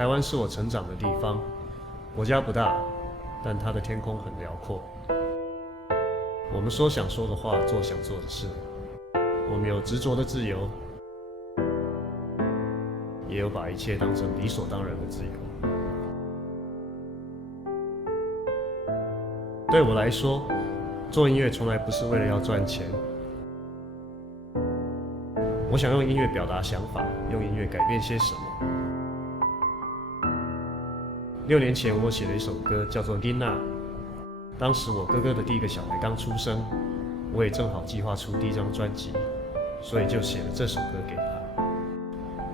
台湾是我成长的地方，国家不大，但它的天空很辽阔。我们说想说的话，做想做的事。我们有执着的自由，也有把一切当成理所当然的自由。对我来说，做音乐从来不是为了要赚钱。我想用音乐表达想法，用音乐改变些什么。6年前，我写了一首歌，叫做《囡仔》。当时我哥哥的第一个小孩刚出生，我也正好计划出第一张专辑，所以就写了这首歌给他。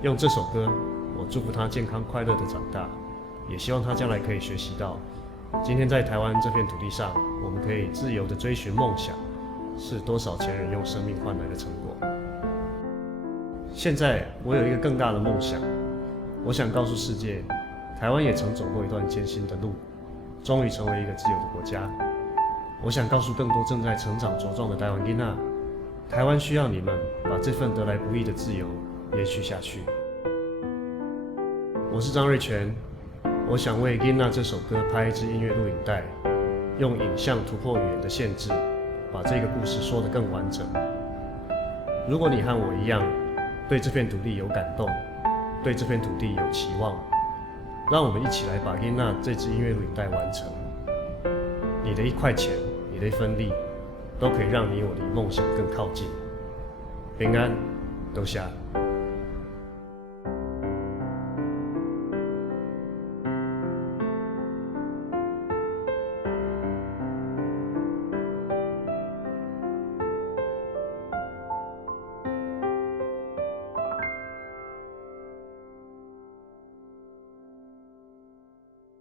用这首歌，我祝福他健康快乐的长大，也希望他将来可以学习到，今天在台湾这片土地上，我们可以自由地追寻梦想，是多少前人用生命换来的成果。现在我有一个更大的梦想，我想告诉世界，台湾也曾走过一段艰辛的路，终于成为一个自由的国家。我想告诉更多正在成长茁壮的台湾囡仔，台湾需要你们把这份得来不易的自由延续下去。我是张瑞全，我想为《囡仔》这首歌拍一支音乐录影带，用影像突破语言的限制，把这个故事说得更完整。如果你和我一样，对这片土地有感动，对这片土地有期望，让我们一起来把《囡仔》这支音乐录影带完成。你的1块钱，你的1分力，都可以让你我离梦想更靠近。平安，多谢。